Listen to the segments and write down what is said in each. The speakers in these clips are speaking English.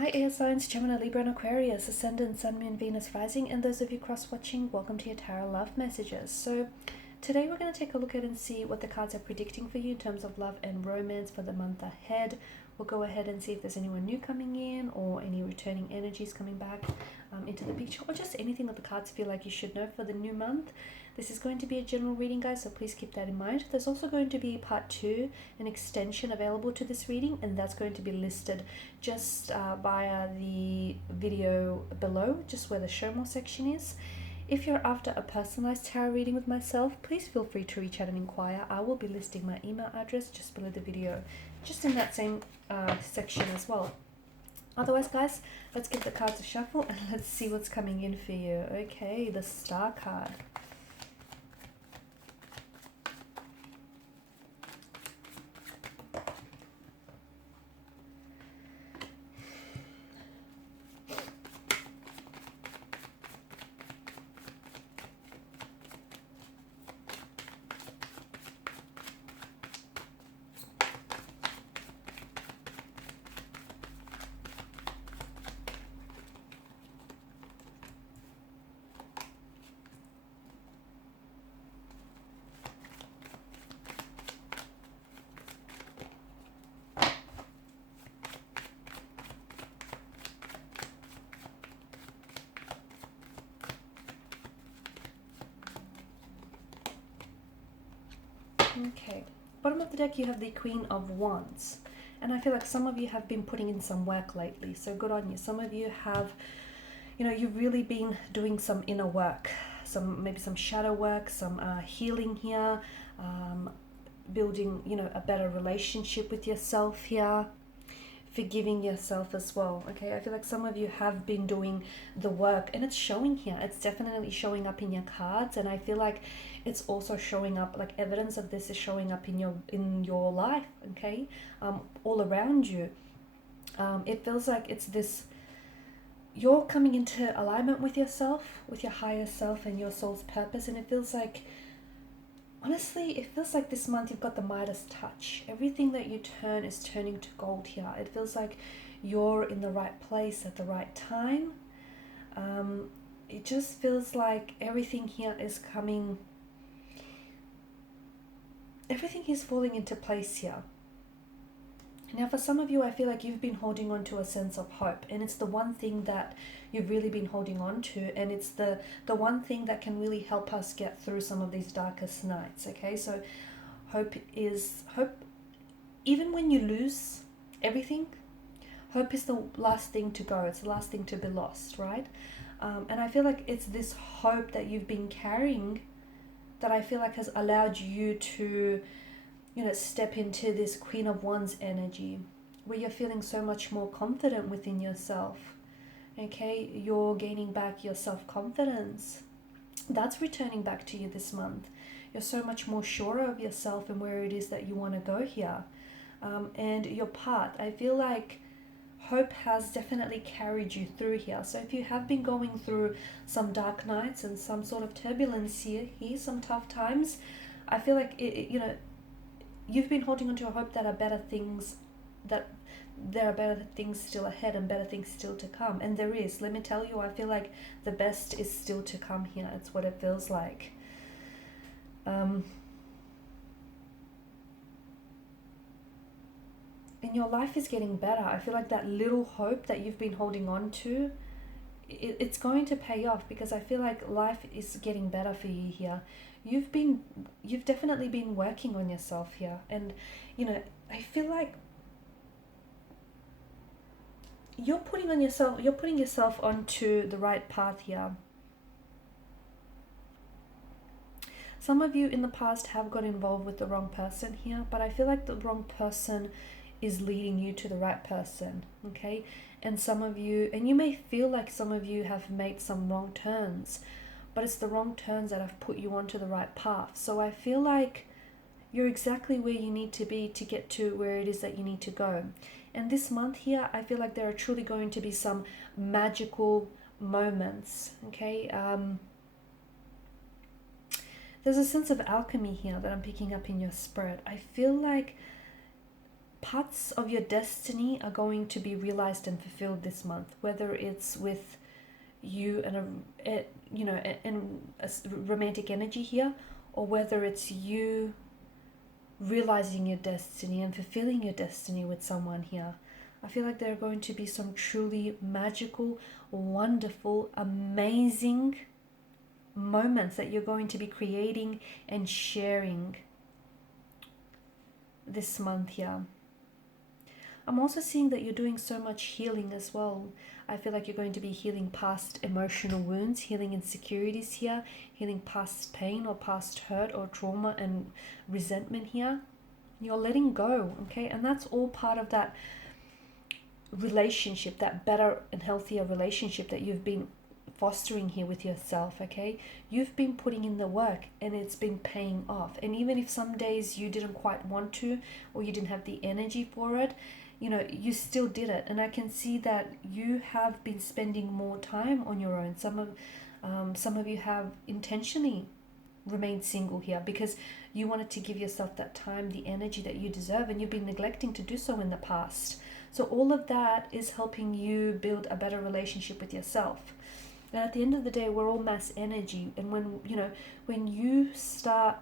Hi air signs, Gemini, Libra and Aquarius, Ascendant, Sun, Moon, Venus, Rising, and those of you cross-watching, welcome to your Tarot Love Messages. So today we're going to take a look at and see what the cards are predicting for you in terms of love and romance for the month ahead. We'll go ahead and see if there's anyone new coming in or any returning energies coming back into the picture, or just anything that the cards feel like you should know for the new month. This is going to be a general reading, guys, so please keep that in mind. There's also going to be part 2, an extension available to this reading, and that's going to be listed just via the video below, just where the show more section is. If you're after a personalized tarot reading with myself, please feel free to reach out and inquire. I will be listing my email address just below the video, just in that same section as well. Otherwise, guys, let's give the cards a shuffle and let's see what's coming in for you. Okay, the Star card. Okay, bottom of the deck you have the Queen of Wands, and I feel like some of you have been putting in some work lately, so good on you. Some of you have, you've really been doing some inner work, maybe some shadow work, some healing here, building, a better relationship with yourself here, forgiving yourself as well. Okay, I feel like some of you have been doing the work, and it's showing here. It's definitely showing up in your cards, and I feel like it's also showing up, like evidence of this is showing up in your life. Okay, all around you. It feels like it's this, you're coming into alignment with yourself, with your higher self and your soul's purpose, and it feels like, honestly, it feels like this month you've got the Midas touch. Everything that you turn is turning to gold here. It feels like you're in the right place at the right time. It just feels like everything here is coming, everything is falling into place here. Now, for some of you, I feel like you've been holding on to a sense of hope, and it's the one thing that you've really been holding on to, and it's the one thing that can really help us get through some of these darkest nights. Okay, so hope, even when you lose everything, hope is the last thing to go. It's the last thing to be lost, right? And I feel like it's this hope that you've been carrying that I feel like has allowed you to step into this Queen of Wands energy, where you're feeling so much more confident within yourself. Okay, you're gaining back your self-confidence. That's returning back to you this month. You're so much more sure of yourself and where it is that you want to go here. And your path, I feel like hope has definitely carried you through here. So if you have been going through some dark nights and some sort of turbulence here, some tough times, I feel like you've been holding on to a hope that there are better things still ahead and better things still to come. And there is. Let me tell you, I feel like the best is still to come here. It's what it feels like. And your life is getting better. I feel like that little hope that you've been holding on to, it's going to pay off, because I feel like life is getting better for you here. You've definitely been working on yourself here, and I feel like you're putting yourself onto the right path here. Some of you in the past have got involved with the wrong person here, but I feel like the wrong person is leading you to the right person. Okay, and you may feel like some of you have made some wrong turns, but it's the wrong turns that have put you onto the right path. So I feel like you're exactly where you need to be to get to where it is that you need to go. And this month here, I feel like there are truly going to be some magical moments. Okay, there's a sense of alchemy here that I'm picking up in your spirit. I feel like parts of your destiny are going to be realized and fulfilled this month, whether it's with you and a romantic energy here, or whether it's you realizing your destiny and fulfilling your destiny with someone here. I feel like there are going to be some truly magical, wonderful, amazing moments that you're going to be creating and sharing this month here. I'm also seeing that you're doing so much healing as well. I feel like you're going to be healing past emotional wounds, healing insecurities here, healing past pain or past hurt or trauma and resentment here. You're letting go, okay? And that's all part of that relationship, that better and healthier relationship that you've been fostering here with yourself, okay? You've been putting in the work and it's been paying off. And even if some days you didn't quite want to, or you didn't have the energy for it, you still did it. And I can see that you have been spending more time on your own. Some of you have intentionally remained single here because you wanted to give yourself that time, the energy that you deserve, and you've been neglecting to do so in the past. So all of that is helping you build a better relationship with yourself. And at the end of the day, we're all mass energy. And when you start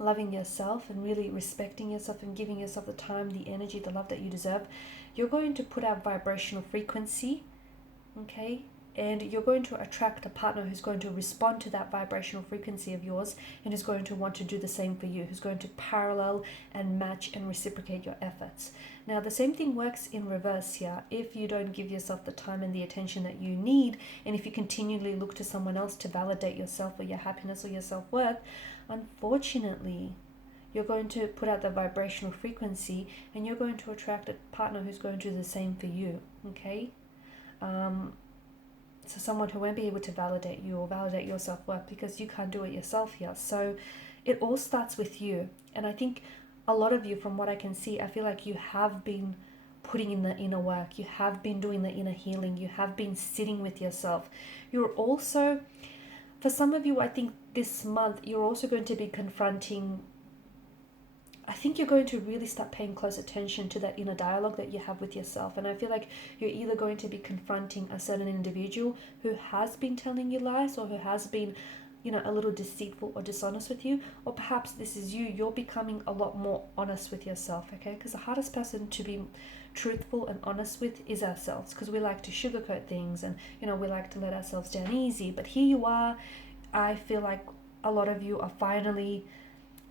loving yourself and really respecting yourself and giving yourself the time, the energy, the love that you deserve, you're going to put out vibrational frequency, okay? And you're going to attract a partner who's going to respond to that vibrational frequency of yours and is going to want to do the same for you, who's going to parallel and match and reciprocate your efforts. Now, the same thing works in reverse here. If you don't give yourself the time and the attention that you need, and if you continually look to someone else to validate yourself or your happiness or your self-worth, unfortunately, you're going to put out the vibrational frequency and you're going to attract a partner who's going to do the same for you, okay? So someone who won't be able to validate you or validate your self-worth because you can't do it yourself here. So it all starts with you. And I think a lot of you, from what I can see, I feel like you have been putting in the inner work. You have been doing the inner healing. You have been sitting with yourself. You're also, for some of you, I think this month, you're also going to be confronting, I think you're going to really start paying close attention to that inner dialogue that you have with yourself. And I feel like you're either going to be confronting a certain individual who has been telling you lies or who has been, a little deceitful or dishonest with you, or perhaps this is you. You're becoming a lot more honest with yourself, okay? Because the hardest person to be truthful and honest with is ourselves, because we like to sugarcoat things and, we like to let ourselves down easy. But here you are. I feel like a lot of you are finally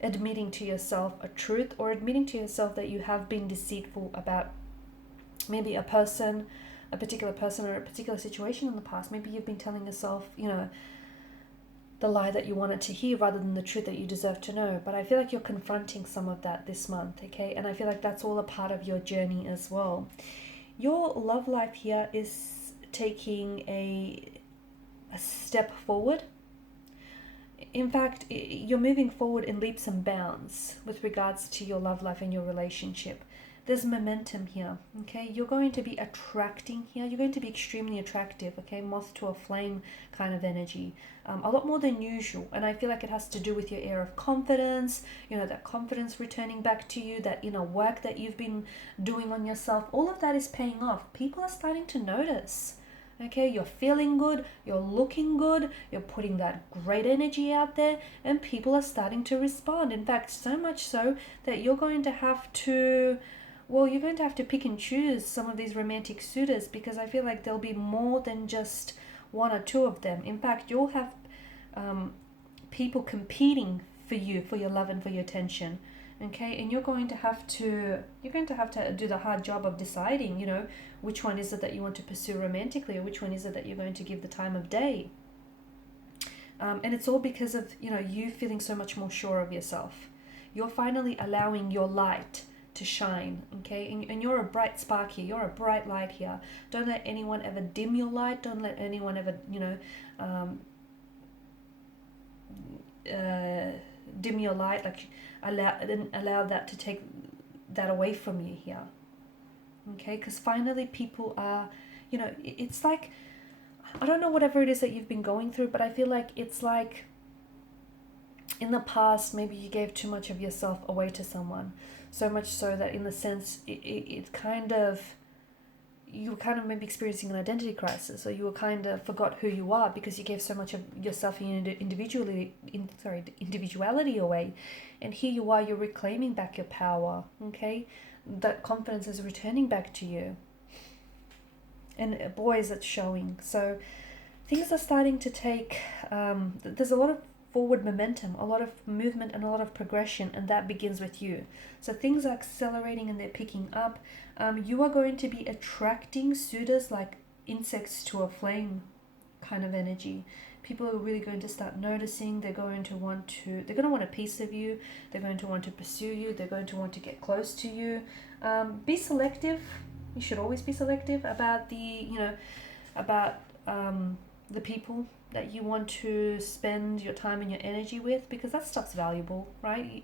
admitting to yourself a truth, or admitting to yourself that you have been deceitful about maybe a particular person or a particular situation in the past. Maybe you've been telling yourself, the lie that you wanted to hear rather than the truth that you deserve to know. But I feel like you're confronting some of that this month, okay? And I feel like that's all a part of your journey as well. Your love life here is taking a step forward. In fact, you're moving forward in leaps and bounds with regards to your love life and your relationship. There's momentum here, okay? You're going to be attracting here. You're going to be extremely attractive, okay? Moth to a flame kind of energy. A lot more than usual. And I feel like it has to do with your air of confidence, that confidence returning back to you, that inner work that you've been doing on yourself. All of that is paying off. People are starting to notice. Okay, you're feeling good, you're looking good, you're putting that great energy out there, and people are starting to respond. In fact, so much so that you're going to have to pick and choose some of these romantic suitors, because I feel like there'll be more than just one or two of them. In fact, you'll have people competing for you, for your love and for your attention. Okay, and you're going to have to do the hard job of deciding, which one is it that you want to pursue romantically, or which one is it that you're going to give the time of day. And it's all because of, you feeling so much more sure of yourself. You're finally allowing your light to shine, okay? And you're a bright spark here. You're a bright light here. Don't let anyone ever dim your light. Don't let anyone ever, dim your light, like allow that to take that away from you here, okay? Because finally people are, it's like, I don't know, whatever it is that you've been going through, but I feel like it's like in the past, maybe you gave too much of yourself away to someone, so much so that in the sense it kind of, you were kind of maybe experiencing an identity crisis, or you were kind of forgot who you are because you gave so much of yourself and individuality away. And here you are, you're reclaiming back your power, okay? That confidence is returning back to you. And boy, is it showing. So things are starting to take, there's a lot of forward momentum, a lot of movement and a lot of progression, and that begins with you. So things are accelerating and they're picking up. You are going to be attracting suitors like insects to a flame kind of energy. People are really going to start noticing. They're going to want a piece of you. They're going to want to pursue you. They're going to want to get close to you. Be selective. You should always be selective about the people that you want to spend your time and your energy with, because that stuff's valuable, right?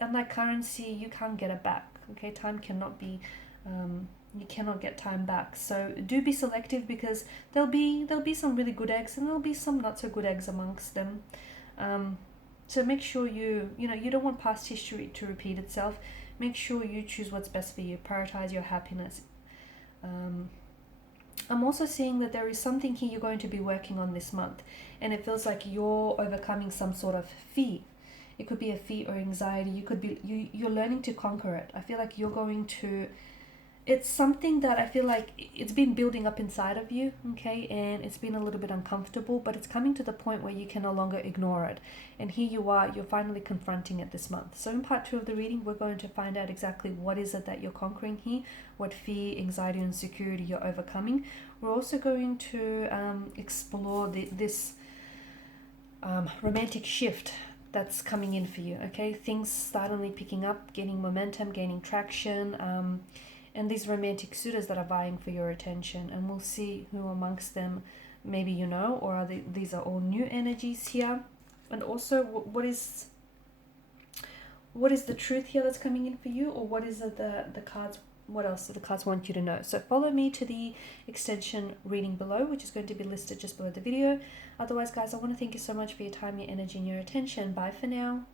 Unlike currency, you can't get it back. Okay, time cannot be, you cannot get time back. So do be selective, because there'll be some really good eggs and there'll be some not so good eggs amongst them. So make sure you don't want past history to repeat itself. Make sure you choose what's best for you. Prioritize your happiness. I'm also seeing that there is something here you're going to be working on this month, and it feels like you're overcoming some sort of fear. It could be a fear or anxiety. You're learning to conquer it. I feel like you're going to, it's something that I feel like it's been building up inside of you, okay, and it's been a little bit uncomfortable, but it's coming to the point where you can no longer ignore it. And here you are, you're finally confronting it this month. So in part 2 of the reading, we're going to find out exactly what is it that you're conquering here, what fear, anxiety, and insecurity you're overcoming. We're also going to explore this romantic shift that's coming in for you, okay? Things suddenly picking up, gaining momentum, gaining traction, and these romantic suitors that are vying for your attention. And we'll see who amongst them maybe you know, or these are all new energies here. And also, what is the truth here that's coming in for you, or what is it the cards, what else do the cards want you to know? So follow me to the extension reading below, which is going to be listed just below the video. Otherwise, guys, I want to thank you so much for your time, your energy, and your attention. Bye for now.